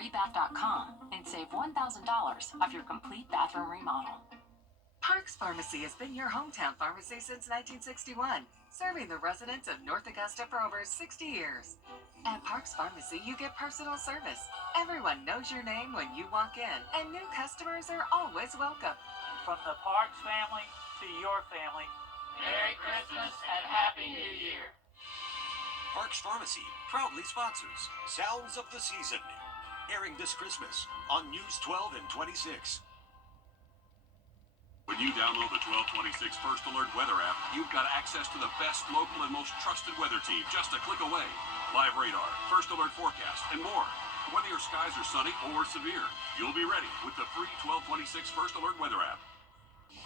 Rebath.com and save $1,000 off your complete bathroom remodel. Parks Pharmacy has been your hometown pharmacy since 1961, serving the residents of North Augusta for over 60 years. At Parks Pharmacy, you get personal service. Everyone knows your name when you walk in, and new customers are always welcome. From the Parks family to your family, Merry Christmas and Happy New Year. Parks Pharmacy proudly sponsors Sounds of the Season, airing this Christmas on News 12 and 26. When you download the 1226 First Alert weather app, you've got access to the best local and most trusted weather team just a click away. Live radar, First Alert forecast, and more. Whether your skies are sunny or severe, you'll be ready with the free 1226 First Alert weather app.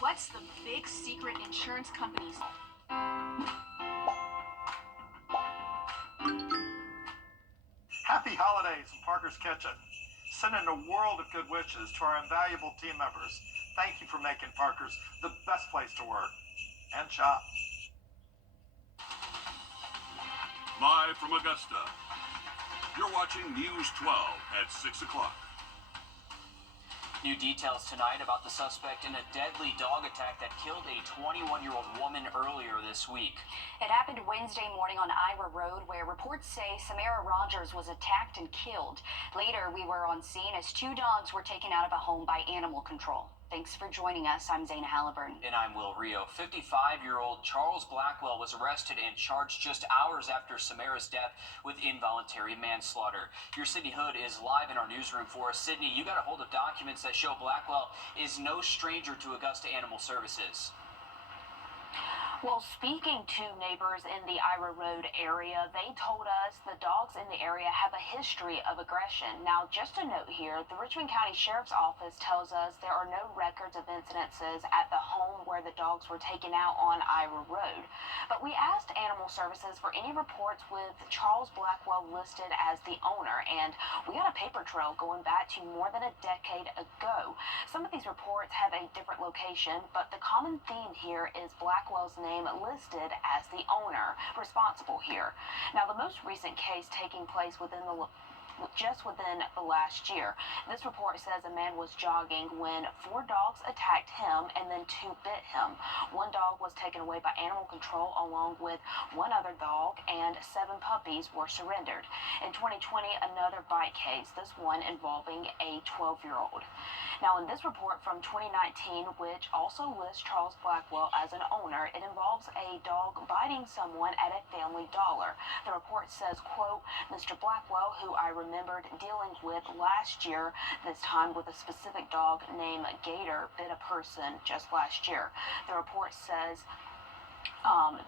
What's the big secret insurance companies? Happy holidays from Parker's Kitchen. Sending a world of good wishes to our invaluable team members. Thank you for making Parker's the best place to work and shop. Live from Augusta, you're watching News 12 at 6 o'clock. New details tonight about the suspect in a deadly dog attack that killed a 21-year-old woman earlier this week. It happened Wednesday morning on Ira Road, where reports say Samara Rogers was attacked and killed. Later, we were on scene as two dogs were taken out of a home by animal control. Thanks for joining us. I'm Zayna Halliburton. And I'm Will Rio. 55-year-old Charles Blackwell was arrested and charged just hours after Samara's death with involuntary manslaughter. Your Sydney Hood is live in our newsroom for us. Sydney, you got a hold of documents that show Blackwell is no stranger to Augusta Animal Services. Well, speaking to neighbors in the Ira Road area, they told us the dogs in the area have a history of aggression. Now, just a note here, the Richmond County Sheriff's Office tells us there are no records of incidences at the home where the dogs were taken out on Ira Road. But we asked Animal Services for any reports with Charles Blackwell listed as the owner, and we got a paper trail going back to more than a decade ago. Some of these reports have a different location, but the common theme here is Blackwell's name listed as the owner responsible here. Now, the most recent case taking place just within the last year. This report says a man was jogging when 4 dogs attacked him and then 2 bit him. 1 dog was taken away by animal control along with 1 other dog, and 7 puppies were surrendered. In 2020, another bite case, this one involving a 12-year-old. Now, in this report from 2019, which also lists Charles Blackwell as an owner, it involves a dog biting someone at a Family Dollar. The report says, quote, Mr. Blackwell, who I remembered dealing with last year, this time with a specific dog named Gator, bit a person just last year. The report says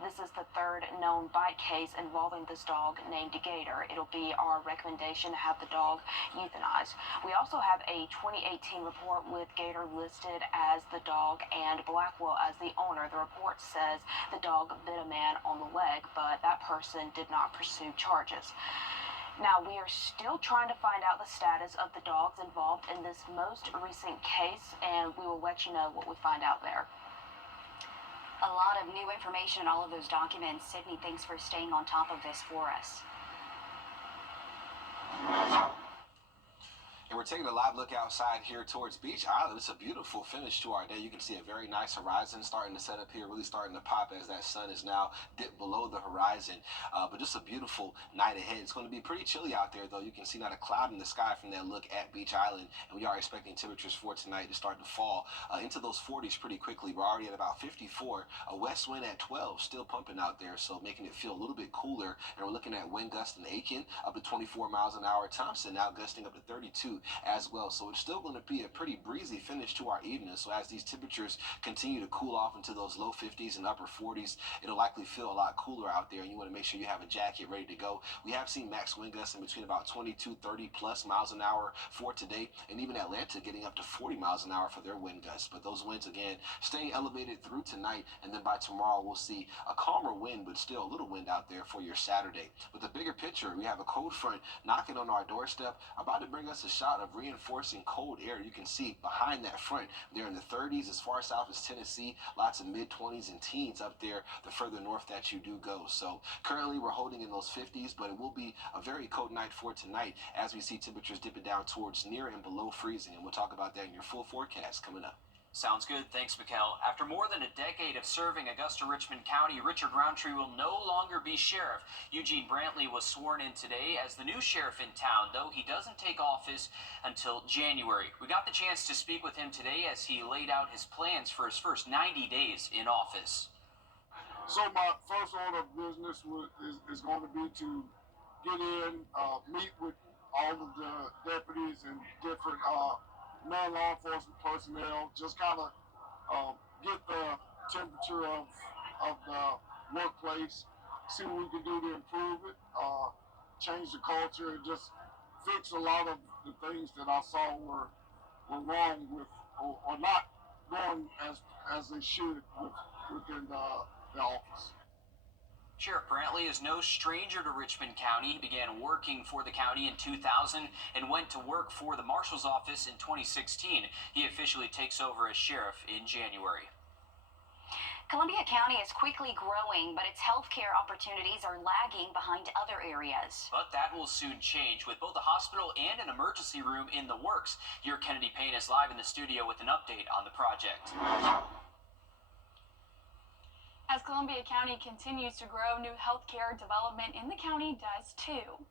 this is the 3rd known bite case involving this dog named Gator. It'll be our recommendation to have the dog euthanized. We also have a 2018 report with Gator listed as the dog and Blackwell as the owner. The report says the dog bit a man on the leg, but that person did not pursue charges. Now, we are still trying to find out the status of the dogs involved in this most recent case, and we will let you know what we find out there. A lot of new information in all of those documents. Sydney, thanks for staying on top of this for us. And we're taking a live look outside here towards Beach Island. It's a beautiful finish to our day. You can see a very nice horizon starting to set up here, really starting to pop as that sun is now dipped below the horizon. But just a beautiful night ahead. It's going to be pretty chilly out there, though. You can see not a cloud in the sky from that look at Beach Island. And we are expecting temperatures for tonight to start to fall into those 40s pretty quickly. We're already at about 54. A west wind at 12, still pumping out there, so making it feel a little bit cooler. And we're looking at wind gusts in Aiken up to 24 miles an hour. Thompson now gusting up to 32 as well. So it's still going to be a pretty breezy finish to our evening. So as these temperatures continue to cool off into those low 50s and upper 40s, it'll likely feel a lot cooler out there, and you want to make sure you have a jacket ready to go. We have seen max wind gusts in between about 22, 30 plus miles an hour for today, and even Atlanta getting up to 40 miles an hour for their wind gusts. But those winds, again, staying elevated through tonight, and then by tomorrow we'll see a calmer wind, but still a little wind out there for your Saturday. With the bigger picture, we have a cold front knocking on our doorstep, about to bring us a shot lot of reinforcing cold air. You can see behind that front, they're in the 30s as far south as Tennessee, lots of mid-20s and teens up there the further north that you do go. So currently we're holding in those 50s, but it will be a very cold night for tonight as we see temperatures dipping down towards near and below freezing. And we'll talk about that in your full forecast coming up. Sounds good. Thanks, Mikkel. After more than a decade of serving Augusta-Richmond County, Richard Roundtree will no longer be sheriff. Eugene Brantley was sworn in today as the new sheriff in town, though he doesn't take office until January. We got the chance to speak with him today as he laid out his plans for his first 90 days in office. So my first order of business is going to be to get in, meet with all of the deputies and different non-law enforcement personnel, just kind of get the temperature of the workplace, see what we can do to improve it, change the culture, and just fix a lot of the things that I saw were wrong with or not going as they should within the office. Sheriff Brantley is no stranger to Richmond County. He began working for the county in 2000 and went to work for the Marshal's office in 2016. He officially takes over as sheriff in January. Columbia County is quickly growing, but its healthcare opportunities are lagging behind other areas. But that will soon change with both a hospital and an emergency room in the works. Here, Kennedy Payne is live in the studio with an update on the project. As Columbia County continues to grow, new healthcare development in the county does too.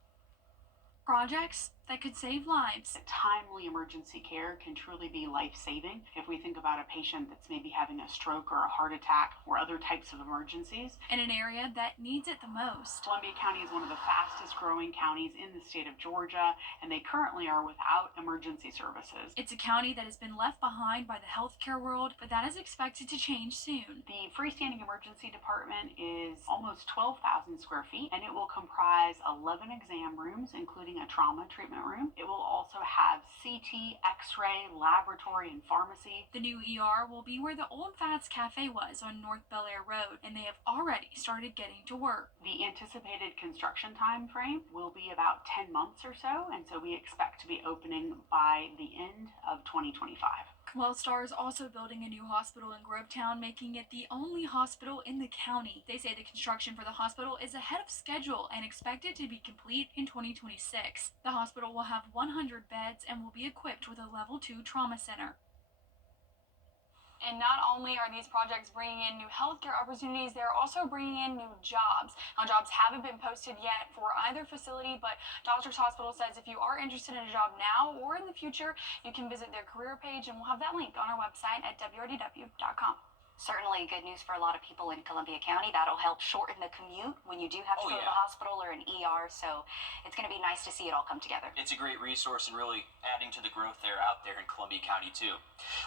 Projects that could save lives. Timely emergency care can truly be life-saving. If we think about a patient that's maybe having a stroke or a heart attack or other types of emergencies. In an area that needs it the most. Columbia County is one of the fastest growing counties in the state of Georgia, and they currently are without emergency services. It's a county that has been left behind by the healthcare world, but that is expected to change soon. The freestanding emergency department is almost 12,000 square feet, and it will comprise 11 exam rooms, including a trauma treatment room. It will also have CT, X-ray, laboratory, and pharmacy. The new ER will be where the Old Fats Cafe was on North Bel Air Road, and they have already started getting to work. The anticipated construction time frame will be about 10 months or so, and so we expect to be opening by the end of 2025. Wellstar is also building a new hospital in Grovetown, making it the only hospital in the county. They say the construction for the hospital is ahead of schedule and expected to be complete in 2026. The hospital will have 100 beds and will be equipped with a level 2 trauma center. And not only are these projects bringing in new healthcare opportunities, they're also bringing in new jobs. Now, jobs haven't been posted yet for either facility, but Doctors Hospital says if you are interested in a job now or in the future, you can visit their career page, and we'll have that link on our website at wrdw.com. Certainly good news for a lot of people in Columbia County. That'll help shorten the commute when you do have to go to the hospital or an ER. So it's going to be nice to see it all come together. It's a great resource and really adding to the growth out there in Columbia County too.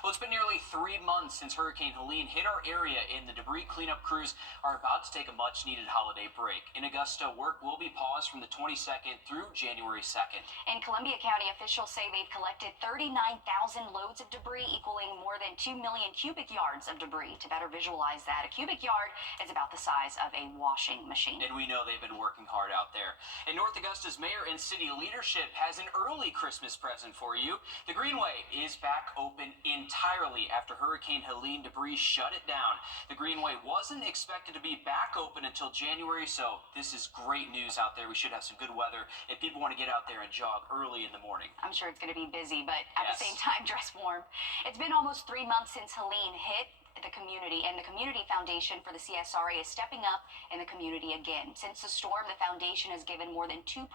Well, it's been nearly 3 months since Hurricane Helene hit our area, and the debris cleanup crews are about to take a much needed holiday break. In Augusta, work will be paused from the 22nd through January 2nd. In Columbia County, officials say they've collected 39,000 loads of debris, equaling more than 2 million cubic yards of debris. To better visualize that, a cubic yard is about the size of a washing machine. And we know they've been working hard out there. And North Augusta's mayor and city leadership has an early Christmas present for you. The Greenway is back open entirely after Hurricane Helene debris shut it down. The Greenway wasn't expected to be back open until January, so this is great news out there. We should have some good weather if people want to get out there and jog early in the morning. I'm sure it's going to be busy, but at the same time, dress warm. It's been almost 3 months since Helene hit the community, and the Community Foundation for the CSRA is stepping up in the community again. Since the storm, the foundation has given more than $2.8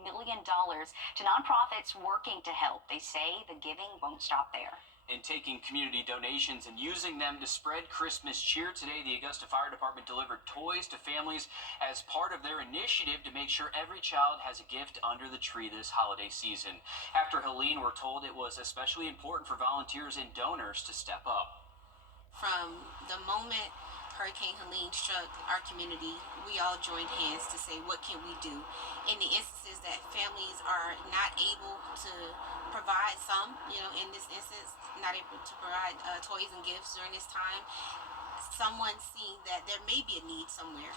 million to nonprofits working to help. They say the giving won't stop there. In taking community donations and using them to spread Christmas cheer, today the Augusta Fire Department delivered toys to families as part of their initiative to make sure every child has a gift under the tree this holiday season. After Helene, we're told it was especially important for volunteers and donors to step up. From the moment Hurricane Helene struck our community, we all joined hands to say, what can we do? In the instances that families are not able to provide in this instance, not able to provide toys and gifts during this time, someone seeing that there may be a need somewhere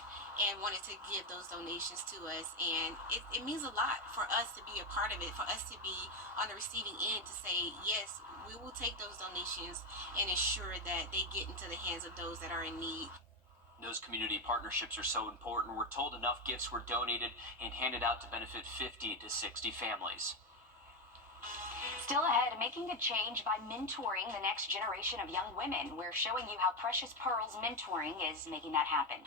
and wanted to give those donations to us. And it means a lot for us to be a part of it, for us to be on the receiving end to say, yes, we will take those donations and ensure that they get into the hands of those that are in need. Those community partnerships are so important. We're told enough gifts were donated and handed out to benefit 50 to 60 families. Still ahead, making a change by mentoring the next generation of young women. We're showing you how Precious Pearls mentoring is making that happen.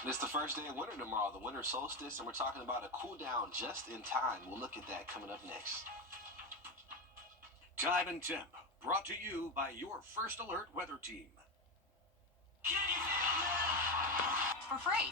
And it's the first day of winter tomorrow, the winter solstice, and we're talking about a cool down just in time. We'll look at that coming up next. Time and Temp, brought to you by your First Alert weather team. For free.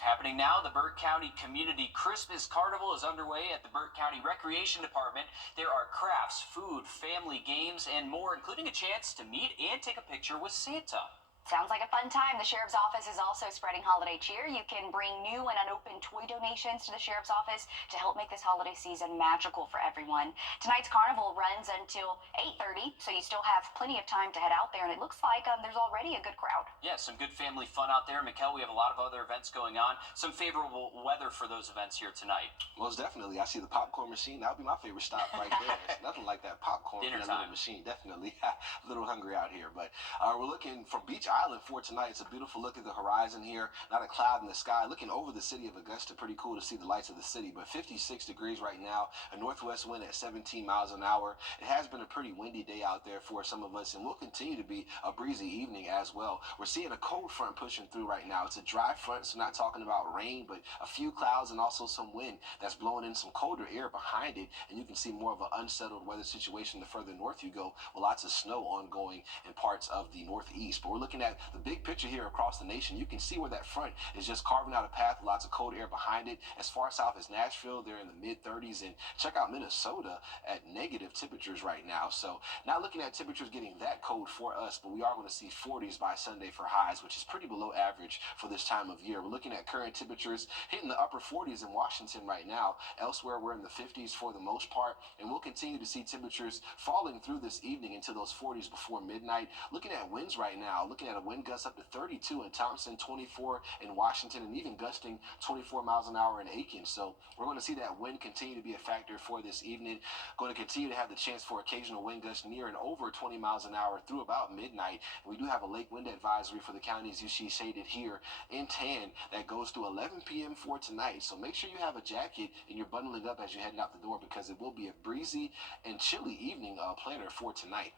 Happening now, the Burke County Community Christmas Carnival is underway at the Burke County Recreation Department. There are crafts, food, family games, and more, including a chance to meet and take a picture with Santa. Sounds like a fun time. The Sheriff's Office is also spreading holiday cheer. You can bring new and unopened toy donations to the Sheriff's Office to help make this holiday season magical for everyone. Tonight's carnival runs until 8:30, so you still have plenty of time to head out there, and it looks like there's already a good crowd. Yeah, some good family fun out there. Mikkel, we have a lot of other events going on. Some favorable weather for those events here tonight. Most definitely. I see the popcorn machine. That would be my favorite stop right there. It's nothing like that popcorn in that little machine. Definitely. A little hungry out here. But we're looking from Beach Island for tonight. It's a beautiful look at the horizon here. Not a cloud in the sky. Looking over the city of Augusta. Pretty cool to see the lights of the city. But 56 degrees right now. A northwest wind at 17 miles an hour. It has been a pretty windy day out there for some of us, and will continue to be a breezy evening as well. We're seeing a cold front pushing through right now. It's a dry front, so not talking about rain, but a few clouds and also some wind that's blowing in some colder air behind it, and you can see more of an unsettled weather situation the further north you go, with lots of snow ongoing in parts of the northeast. But we're looking at the big picture here across the nation. You can see where that front is just carving out a path with lots of cold air behind it. As far south as Nashville, they're in the mid-30s, and check out Minnesota at negative temperatures right now. So not looking at temperatures getting that cold for us, but we are going to see 40s by Sunday for highs, which is pretty below average for this time of year. We're looking at current temperatures hitting the upper 40s in Washington right now. Elsewhere, we're in the 50s for the most part, and we'll continue to see temperatures falling through this evening into those 40s before midnight. Looking at winds right now, looking at a wind gust up to 32 in Thompson, 24 in Washington, and even gusting 24 miles an hour in Aiken. So we're going to see that wind continue to be a factor for this evening. Going to continue to have the chance for occasional wind gusts near and over 20 miles an hour through about midnight. We do have a lake wind advisory for the counties you see shaded here in tan that goes through 11 p.m. for tonight. So make sure you have a jacket and you're bundling up as you're heading out the door, because it will be a breezy and chilly evening planner for tonight.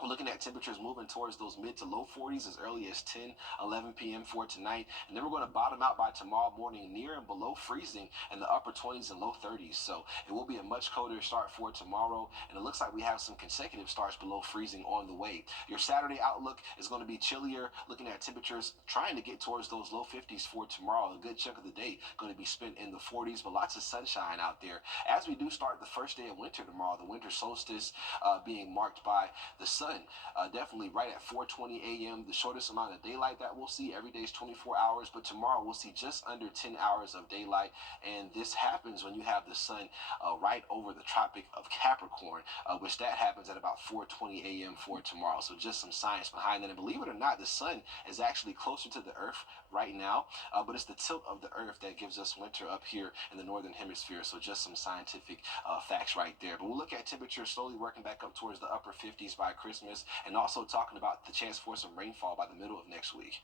We're looking at temperatures moving towards those mid to low 40s as early as 10, 11 p.m. for tonight. And then we're going to bottom out by tomorrow morning near and below freezing in the upper 20s and low 30s. So it will be a much colder start for tomorrow. And it looks like we have some consecutive starts below freezing on the way. Your Saturday outlook is going to be chillier, looking at temperatures trying to get towards those low 50s for tomorrow. A good chunk of the day going to be spent in the 40s, but lots of sunshine out there. As we do start the first day of winter tomorrow, the winter solstice being marked by the sun. Definitely right at 4:20 a.m. The shortest amount of daylight that we'll see every day is 24 hours, but tomorrow we'll see just under 10 hours of daylight, and this happens when you have the sun right over the Tropic of Capricorn, which that happens at about 4:20 a.m. for tomorrow. So just some science behind that, and believe it or not, the sun is actually closer to the Earth right now, but it's the tilt of the Earth that gives us winter up here in the northern hemisphere. So just some scientific facts right there. But we'll look at temperatures slowly working back up towards the upper 50s by Christmas, and also talking about the chance for some rainfall by the middle of next week.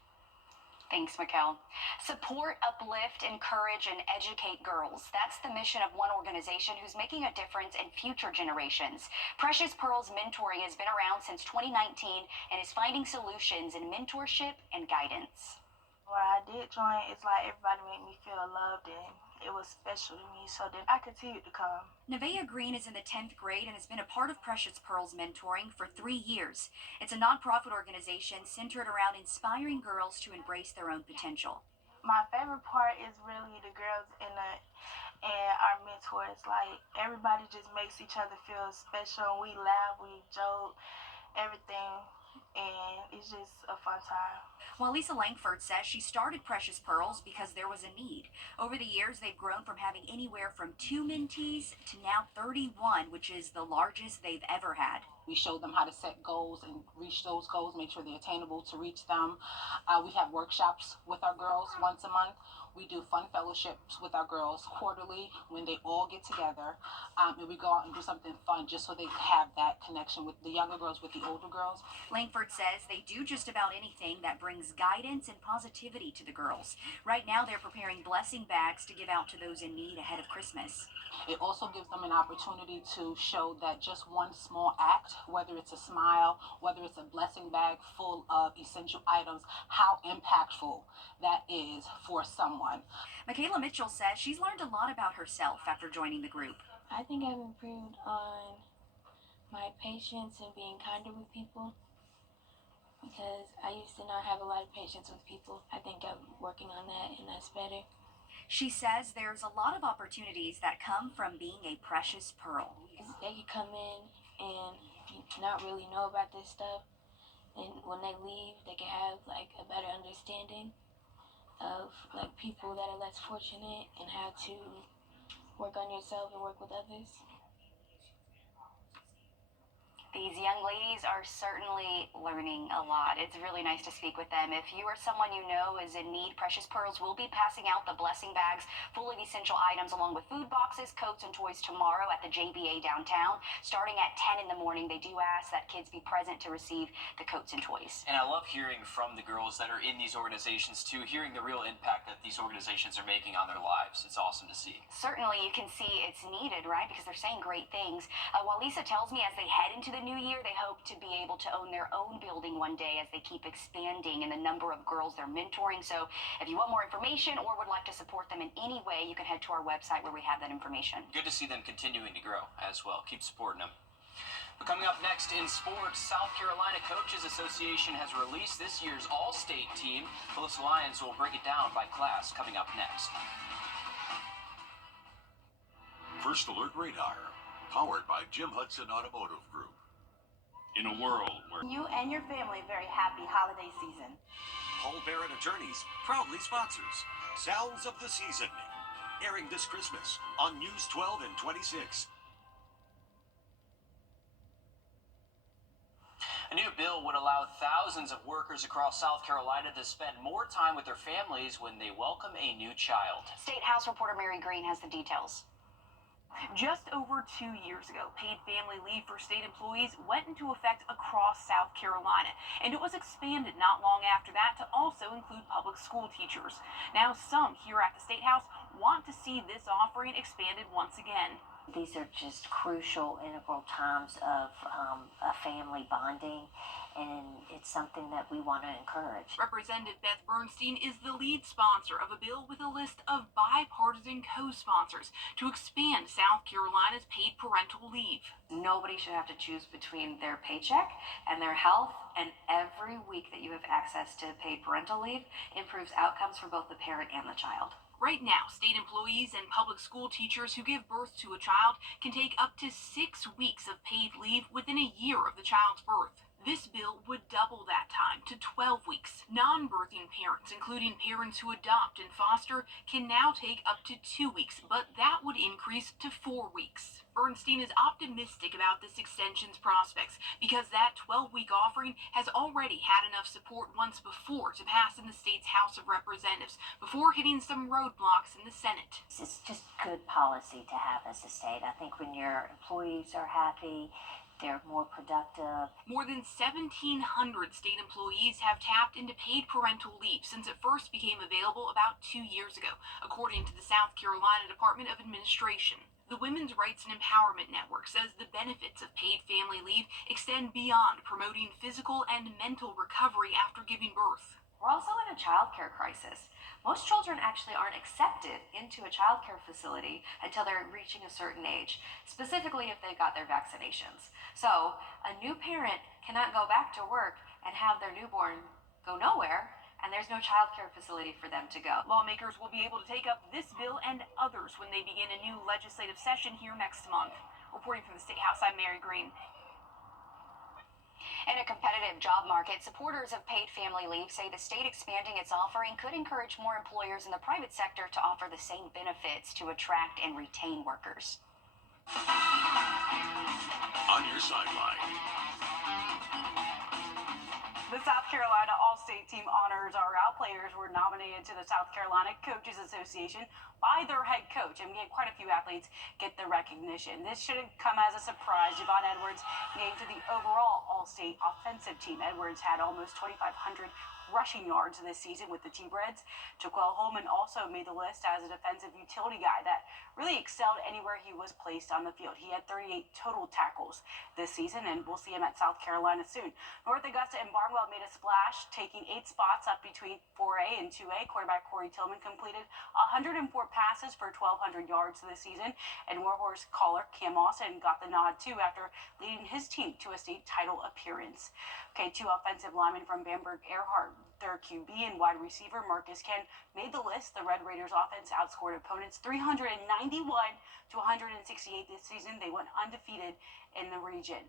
Thanks, Mikkel. Support, uplift, encourage, and educate girls. That's the mission of one organization who's making a difference in future generations. Precious Pearls Mentoring has been around since 2019 and is finding solutions in mentorship and guidance. When I did join, it's like everybody made me feel loved, and it was special to me, so then I continued to come. Nevaeh Green is in the 10th grade and has been a part of Precious Pearls Mentoring for 3 years. It's a nonprofit organization centered around inspiring girls to embrace their own potential. My favorite part is really the girls and our mentors. Like, everybody just makes each other feel special. We laugh, we joke, everything. and it's just a fun time. While Lisa Langford says she started Precious Pearls because there was a need. Over the years, they've grown from having anywhere from 2 mentees to now 31, which is the largest they've ever had. We show them how to set goals and reach those goals, make sure they're attainable to reach them. We have workshops with our girls once a month. We do fun fellowships with our girls quarterly when they all get together. And we go out and do something fun just so they have that connection with the younger girls, with the older girls. Langford says they do just about anything that brings guidance and positivity to the girls. Right now, they're preparing blessing bags to give out to those in need ahead of Christmas. It also gives them an opportunity to show that just one small act, whether it's a smile, whether it's a blessing bag full of essential items, how impactful that is for someone. Michaela Mitchell says she's learned a lot about herself after joining the group. I think I've improved on my patience and being kinder with people, because I used to not have a lot of patience with people. I think I'm working on that, and that's better. She says there's a lot of opportunities that come from being a precious pearl. They could come in and not really know about this stuff, and when they leave, they can have like a better understanding of like people that are less fortunate and how to work on yourself and work with others. These young ladies are certainly learning a lot. It's really nice to speak with them. If you or someone you know is in need, Precious Pearls will be passing out the blessing bags full of essential items along with food boxes, coats, and toys tomorrow at the JBA downtown. Starting at 10 in the morning, they do ask that kids be present to receive the coats and toys. And I love hearing from the girls that are in these organizations too, hearing the real impact that these organizations are making on their lives. It's awesome to see. Certainly, you can see it's needed, right? Because they're saying great things. While Lisa tells me as they head into the new year, they hope to be able to own their own building one day as they keep expanding in the number of girls they're mentoring. So if you want more information or would like to support them in any way, you can head to our website where we have that information. Good to see them continuing to grow as well. Keep supporting them. But coming up next in sports, South Carolina Coaches Association has released this year's All-State team. Melissa Lyons will break it down by class coming up next. First Alert Radar, powered by Jim Hudson Automotive Group. In a world where you and your family a very happy holiday season. Paul Barrett Attorneys proudly sponsors Sounds of the Season, airing this Christmas on News 12 and 26. A new bill would allow thousands of workers across South Carolina to spend more time with their families when they welcome a new child. State House reporter Mary Green has the details. Just over 2 years ago, paid family leave for state employees went into effect across South Carolina, and it was expanded not long after that to also include public school teachers. Now, some here at the State House want to see this offering expanded once again. These are just crucial, integral times of a family bonding, and it's something that we want to encourage. Representative Beth Bernstein is the lead sponsor of a bill with a list of bipartisan co-sponsors to expand South Carolina's paid parental leave. Nobody should have to choose between their paycheck and their health, and every week that you have access to paid parental leave improves outcomes for both the parent and the child. Right now, state employees and public school teachers who give birth to a child can take up to 6 weeks of paid leave within a year of the child's birth. This bill would double that time to 12 weeks. Non-birthing parents, including parents who adopt and foster, can now take up to 2 weeks, but that would increase to 4 weeks. Bernstein is optimistic about this extension's prospects because that 12-week offering has already had enough support once before to pass in the state's House of Representatives before hitting some roadblocks in the Senate. It's just good policy to have as a state. I think when your employees are happy, they're more productive. More than 1,700 state employees have tapped into paid parental leave since it first became available about 2 years ago, according to the South Carolina Department of Administration. The Women's Rights and Empowerment Network says the benefits of paid family leave extend beyond promoting physical and mental recovery after giving birth. We're also in a childcare crisis. Most children actually aren't accepted into a childcare facility until they're reaching a certain age, specifically if they got their vaccinations. So, a new parent cannot go back to work and have their newborn go nowhere, and there's no childcare facility for them to go. Lawmakers will be able to take up this bill and others when they begin a new legislative session here next month. Reporting from the State House, I'm Mary Green. In a competitive job market, supporters of paid family leave say the state expanding its offering could encourage more employers in the private sector to offer the same benefits to attract and retain workers. On your sideline. The South Carolina All-State Team Honors RL players were nominated to the South Carolina Coaches Association by their head coach, and we had quite a few athletes get the recognition. This shouldn't come as a surprise. Javon Edwards named to the overall All-State offensive team. Edwards had almost 2,500 rushing yards this season with the T-Reds. Jaquel Holman also made the list as a defensive utility guy that really excelled anywhere he was placed on the field. He had 38 total tackles this season, and we'll see him at South Carolina soon. North Augusta and Barnwell made a splash, taking 8 spots up between 4A and 2A. Quarterback Corey Tillman completed 104 passes for 1,200 yards this season, and Warhorse caller Cam Austin got the nod too after leading his team to a state title appearance. Okay, 2 offensive linemen from Bamberg Earhart, their QB and wide receiver Marcus Ken made the list. The Red Raiders offense outscored opponents 391 to 168 this season. They went undefeated in the region.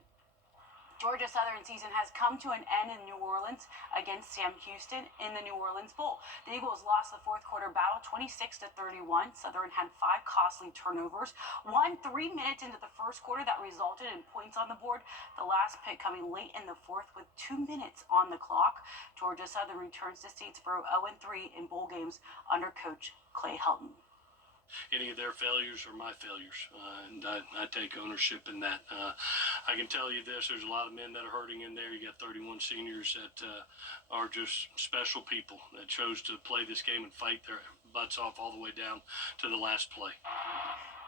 Georgia Southern season has come to an end in New Orleans against Sam Houston in the New Orleans Bowl. The Eagles lost the fourth quarter battle 26-31. Southern had 5 costly turnovers, 1 3 minutes into the first quarter that resulted in points on the board. The last pick coming late in the fourth with 2 minutes on the clock. Georgia Southern returns to Statesboro 0-3 in bowl games under coach Clay Helton. Any of their failures are my failures, and I take ownership in that. I can tell you this, there's a lot of men that are hurting in there. You got 31 seniors that are just special people that chose to play this game and fight their butts off all the way down to the last play.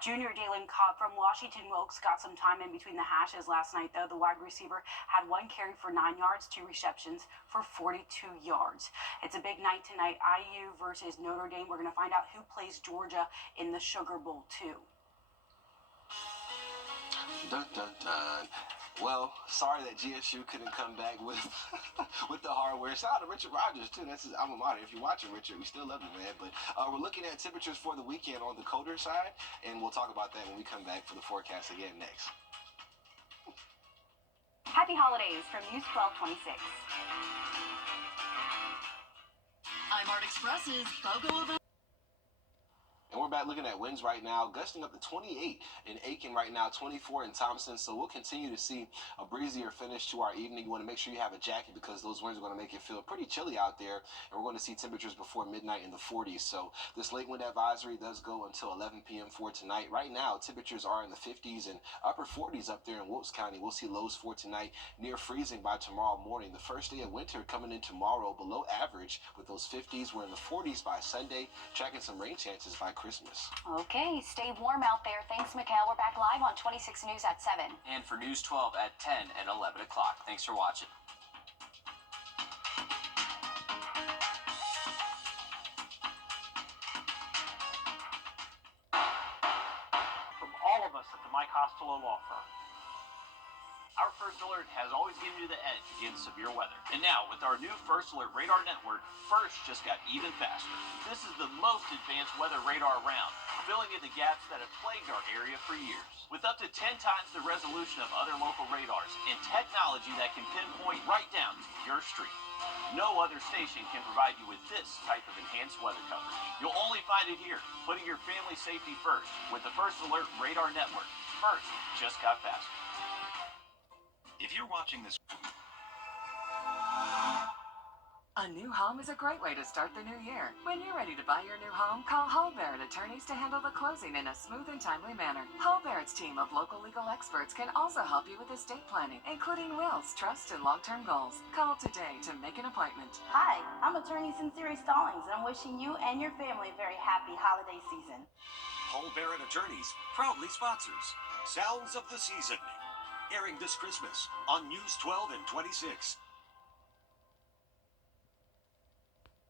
Junior Dalen Cobb from Washington Wilkes got some time in between the hashes last night, though. The wide receiver had 1 carry for 9 yards, 2 receptions for 42 yards. It's a big night tonight, IU versus Notre Dame. We're going to find out who plays Georgia in the Sugar Bowl, too. Dun, dun, dun. Well, sorry that GSU couldn't come back with with the hardware. Shout out to Richard Rogers, too. That's his alma mater. If you're watching, Richard, we still love you, man. But we're looking at temperatures for the weekend on the colder side, and we'll talk about that when we come back for the forecast again next. Happy holidays from News 1226. I'm Art Express's BOGO event. And we're back looking at winds right now, gusting up to 28 in Aiken right now, 24 in Thompson. So we'll continue to see a breezier finish to our evening. You want to make sure you have a jacket because those winds are going to make it feel pretty chilly out there. And we're going to see temperatures before midnight in the 40s. So this late wind advisory does go until 11 p.m. for tonight. Right now, temperatures are in the 50s and upper 40s up there in Wilkes County. We'll see lows for tonight near freezing by tomorrow morning. The first day of winter coming in tomorrow below average with those 50s. We're in the 40s by Sunday, tracking some rain chances by Christmas. Okay, stay warm out there. Thanks, Mikhail. We're back live on 26 News at 7. And for News 12 at 10 and 11 o'clock. Thanks for watching. From all of us at the Mike Costello Law Firm, our First Alert has always given you the edge against severe weather. And now, with our new First Alert Radar Network, First just got even faster. This is the most advanced weather radar around, filling in the gaps that have plagued our area for years. With up to 10 times the resolution of other local radars and technology that can pinpoint right down to your street. No other station can provide you with this type of enhanced weather coverage. You'll only find it here, putting your family safety first with the First Alert Radar Network. First just got faster. If you're watching this... A new home is a great way to start the new year. When you're ready to buy your new home, call Hull Barrett Attorneys to handle the closing in a smooth and timely manner. Hull Barrett's team of local legal experts can also help you with estate planning, including wills, trust, and long-term goals. Call today to make an appointment. Hi, I'm attorney Sincere Stallings, and I'm wishing you and your family a very happy holiday season. Hull Barrett Attorneys proudly sponsors Sounds of the Season, airing this Christmas on News 12 and 26.